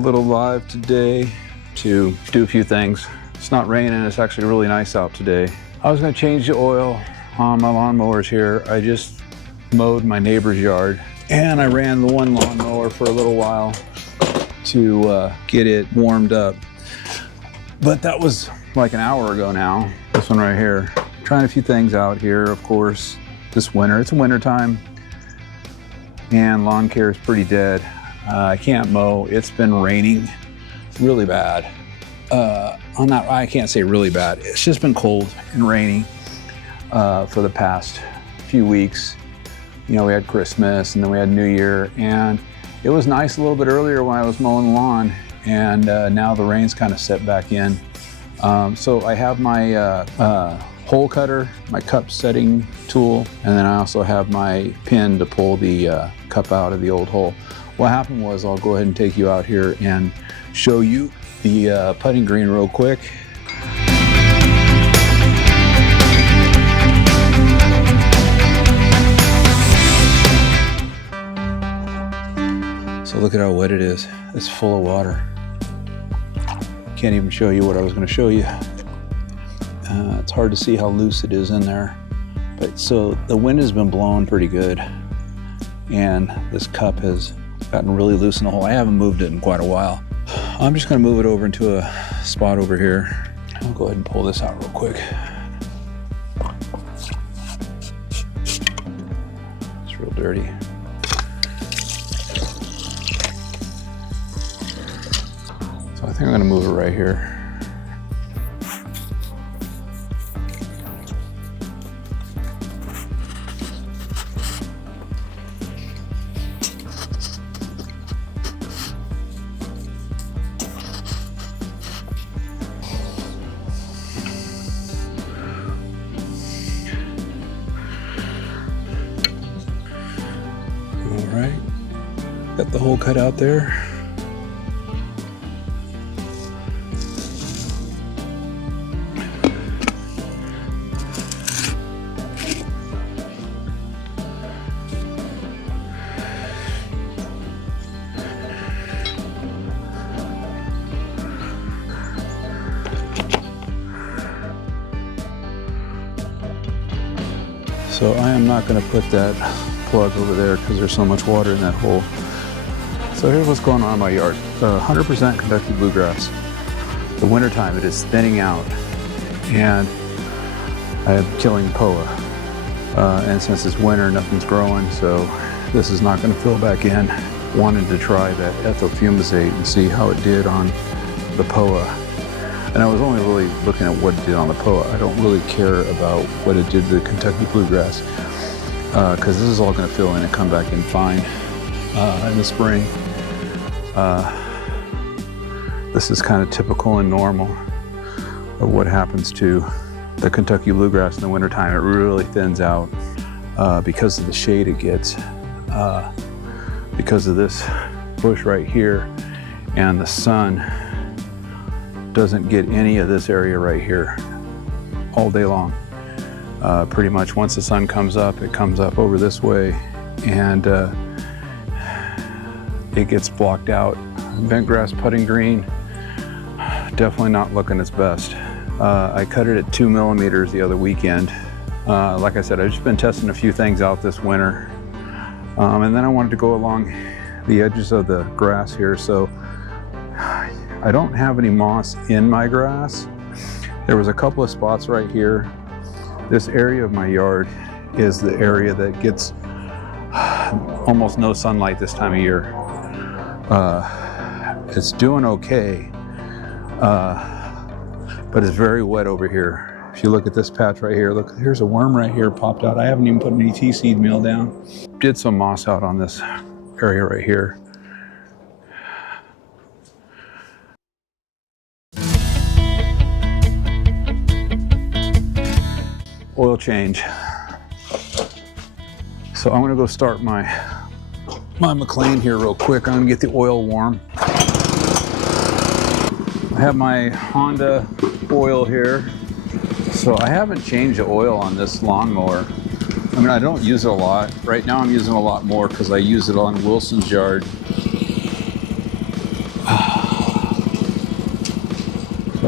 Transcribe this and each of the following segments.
little live today to do a few things. It's not raining, it's actually really nice out today. I was gonna change the oil on my lawnmowers here. I just mowed my neighbor's yard and I ran the one lawnmower for a little while to get it warmed up. But that was like an hour ago now. This one right here. Trying a few things out here, of course, this winter. It's winter time and lawn care is pretty dead. I can't mow. It's been raining really bad. I can't say really bad. It's just been cold and rainy for the past few weeks. You know, we had Christmas and then we had New Year, and it was nice a little bit earlier when I was mowing the lawn, and now the rain's kind of set back in. So I have my hole cutter, my cup setting tool, and then I also have my pin to pull the cup out of the old hole. What happened was, I'll go ahead and take you out here and show you the putting green real quick. So look at how wet it is. It's full of water. Can't even show you what I was going to show you. It's hard to see how loose it is in there. But so the wind has been blowing pretty good, and this cup has gotten really loose in the hole. I haven't moved it in quite a while. I'm just going to move it over into a spot over here. I'll go ahead and pull this out real quick. It's real dirty. So I think I'm going to move it right here. All right, got the hole cut out there. So I am not going to put that plug over there because there's so much water in that hole. So here's what's going on in my yard. 100% Kentucky bluegrass. The wintertime, it is thinning out, and I am killing POA. And since it's winter, nothing's growing, so this is not going to fill back in. Wanted to try that ethofumicate and see how it did on the POA. And I was only really looking at what it did on the POA. I don't really care about what it did to the Kentucky bluegrass, because this is all going to fill in and come back in fine in the spring. This is kind of typical and normal of what happens to the Kentucky bluegrass in the wintertime. It really thins out because of the shade it gets, because of this bush right here, and the sun doesn't get any of this area right here all day long. Pretty much once the sun comes up, it comes up over this way, and it gets blocked out. Bentgrass putting green, definitely not looking its best. I cut it at 2 millimeters the other weekend. Like I said, I've just been testing a few things out this winter. And then I wanted to go along the edges of the grass here. So I don't have any moss in my grass. There was a couple of spots right here. This area of my yard is the area that gets almost no sunlight this time of year. It's doing okay, but it's very wet over here. If you look at this patch right here, look, here's a worm right here popped out. I haven't even put any tea seed meal down. Did some moss out on this area right here. Oil change. So I'm gonna go start my McLean here real quick. I'm gonna get the oil warm. I have my Honda oil here. So I haven't changed the oil on this lawnmower. I mean, I don't use it a lot. Right now I'm using a lot more because I use it on Wilson's yard.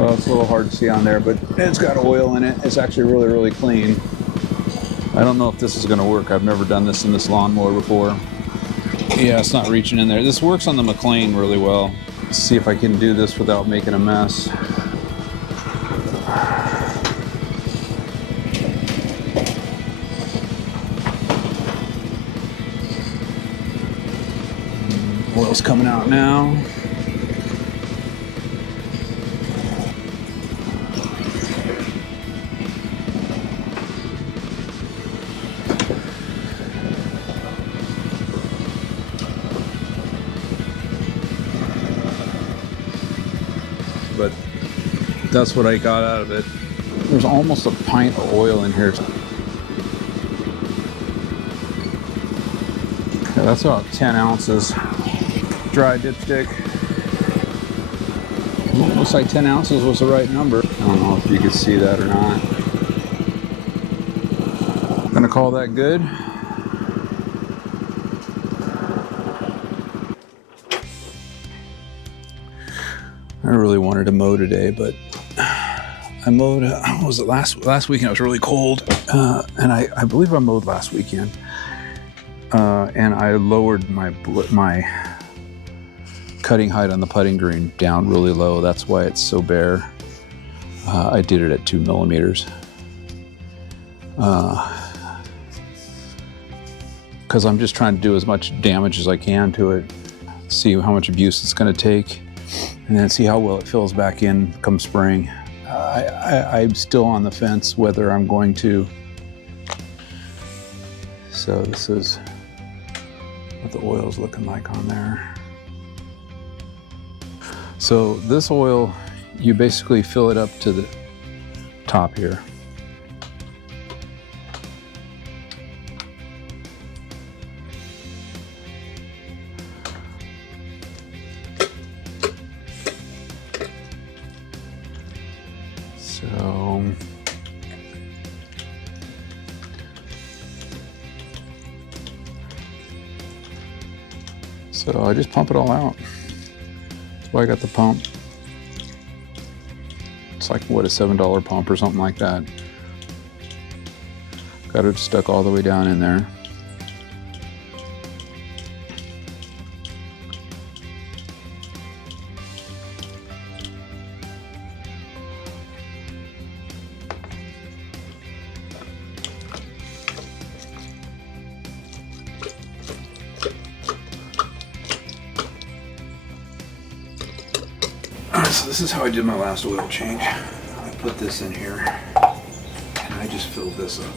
So it's a little hard to see on there, but it's got oil in it. It's actually really, really clean. I don't know if this is gonna work. I've never done this in this lawnmower before. Yeah, it's not reaching in there. This works on the McLean really well. Let's see if I can do this without making a mess. Oil's coming out now. But that's what I got out of it. There's almost a pint of oil in here. Yeah, that's about 10 ounces. Dry dipstick. Looks like 10 ounces was the right number. I don't know if you could see that or not. I'm gonna call that good. I really wanted to mow today, but I mowed, what was it, last weekend? It was really cold, and I believe I mowed last weekend, and I lowered my cutting height on the putting green down really low. That's why it's so bare. I did it at 2 millimeters. Because I'm just trying to do as much damage as I can to it, see how much abuse it's going to take, and then see how well it fills back in come spring. I'm still on the fence whether I'm going to. So this is what the oil's looking like on there. So this oil, you basically fill it up to the top here. So I just pump it all out. That's why I got the pump. It's like, what, a $7 pump or something like that. Got it stuck all the way down in there. So this is how I did my last oil change. I put this in here and I just filled this up.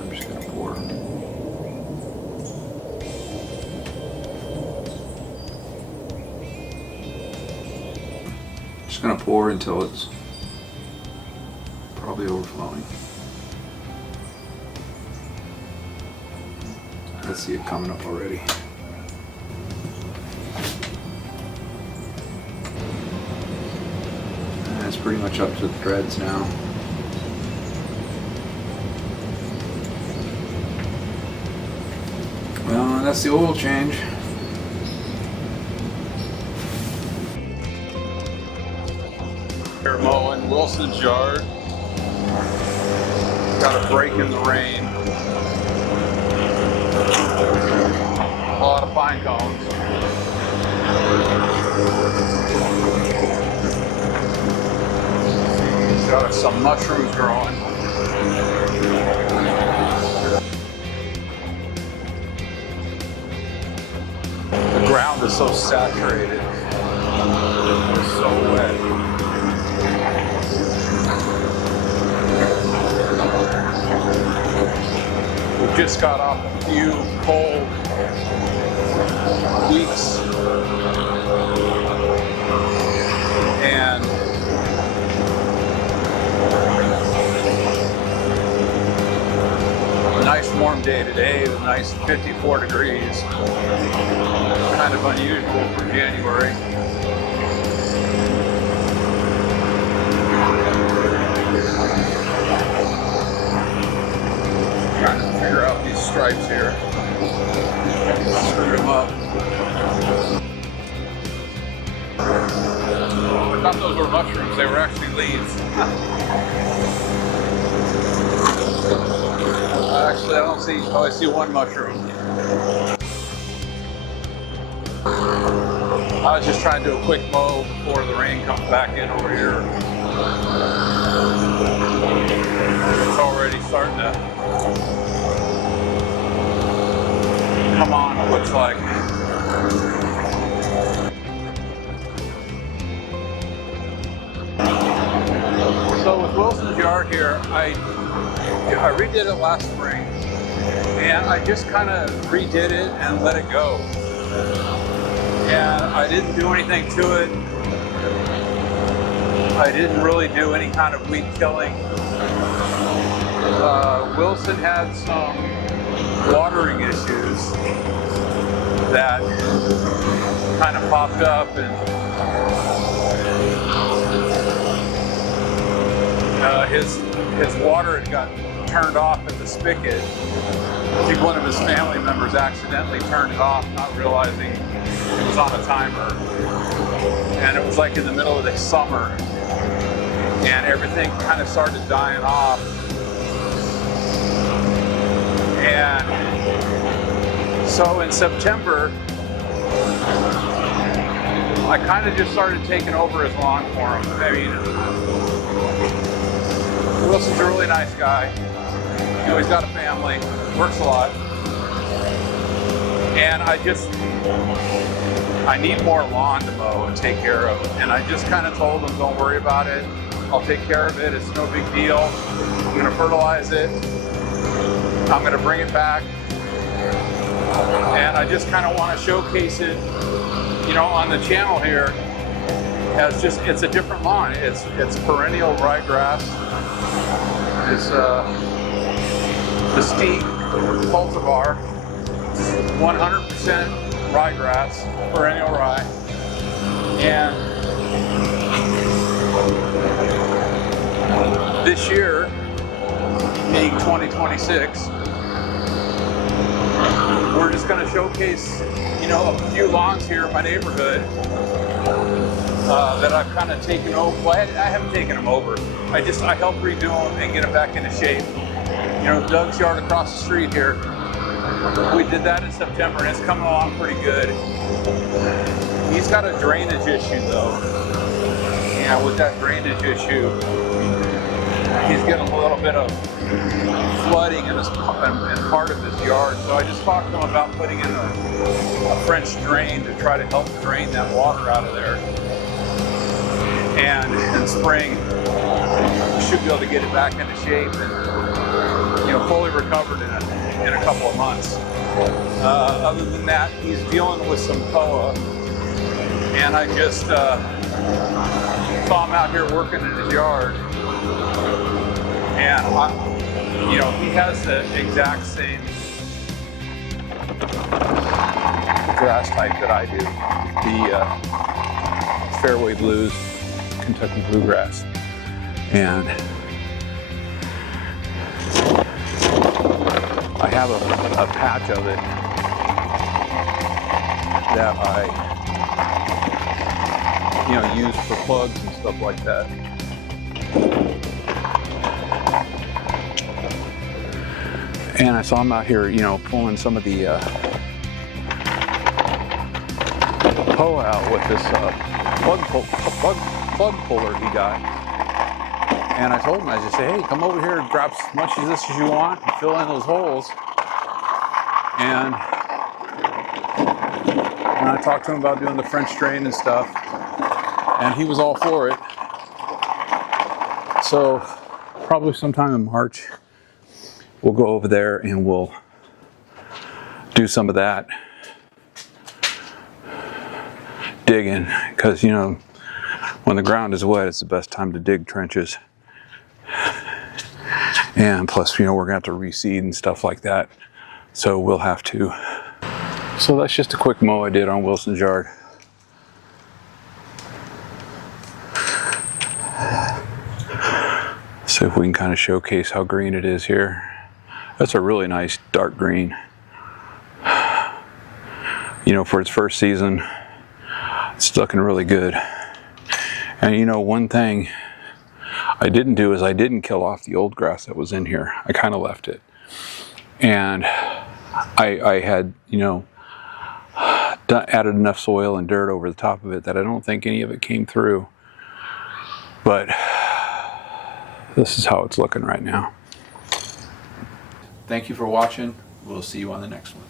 I'm just gonna pour. Just gonna pour until it's probably overflowing. Let's see it coming up already. It's pretty much up to the threads now. Well, that's the oil change. Here mowing Wilson's yard. Got a break in the rain. A lot of pine cones. Got some mushrooms growing. The ground is so saturated. It's so wet. We just got off a few cold weeks. And a nice warm day today, a nice 54 degrees. Kind of unusual for January. Trying to figure out these stripes here. Screw them up. thought those were mushrooms. They were actually leaves. Actually, I don't see. Oh, I see one mushroom. I was just trying to do a quick mow before the rain comes back in over here. It's already starting to come on, it looks like. So with Wilson's yard here, I redid it last spring, and I just kind of redid it and let it go. And I didn't do anything to it. I didn't really do any kind of weed killing. Wilson had some watering issues that kind of popped up, and his water had got turned off at the spigot. I think one of his family members accidentally turned it off, not realizing it was on a timer. And it was like in the middle of the summer, and everything kind of started dying off. And so in September, I kind of just started taking over his lawn for him. I mean, Wilson's a really nice guy. You know, he's got a family, works a lot. And I need more lawn to mow and take care of. And I just kind of told him, don't worry about it. I'll take care of it. It's no big deal. I'm going to fertilize it. I'm going to bring it back. And I just kind of want to showcase it, you know, on the channel here as just, it's a different lawn. It's perennial ryegrass. It's the steep cultivar, 100% ryegrass, perennial rye. And this year, being 2026, we're just going to showcase, you know, a few lawns here in my neighborhood that I've kind of taken over. Well, I haven't taken them over. I helped redo them and get them back into shape. You know, Doug's yard across the street here, we did that in September, and it's coming along pretty good. He's got a drainage issue though. Yeah, with that drainage issue, he's getting a little bit of flooding in part of his yard. So I just talked to him about putting in a French drain to try to help drain that water out of there. And in spring, we should be able to get it back into shape and, you know, fully recovered in a couple of months. Other than that, he's dealing with some POA, and I just saw him out here working in his yard, and you know, he has the exact same grass type that I do, the fairway blues, Kentucky bluegrass, and I have a patch of it that I, you know, use for plugs and stuff like that. And I saw him out here, you know, pulling some of the POA out with this plug puller he got. And I told him, I just said, hey, come over here and grab as much of this as you want and fill in those holes. And I talked to him about doing the French drain and stuff, and he was all for it. So probably sometime in March, we'll go over there and we'll do some of that digging, because, you know, when the ground is wet, it's the best time to dig trenches. And plus, you know, we're gonna have to reseed and stuff like that. So we'll have to. So that's just a quick mow I did on Wilson's yard. See if we can kind of showcase how green it is here. That's a really nice dark green. You know, for its first season, it's looking really good. And you know, one thing I didn't do is I didn't kill off the old grass that was in here. I kind of left it. And I had, you know, added enough soil and dirt over the top of it that I don't think any of it came through. But this is how it's looking right now. Thank you for watching. We'll see you on the next one.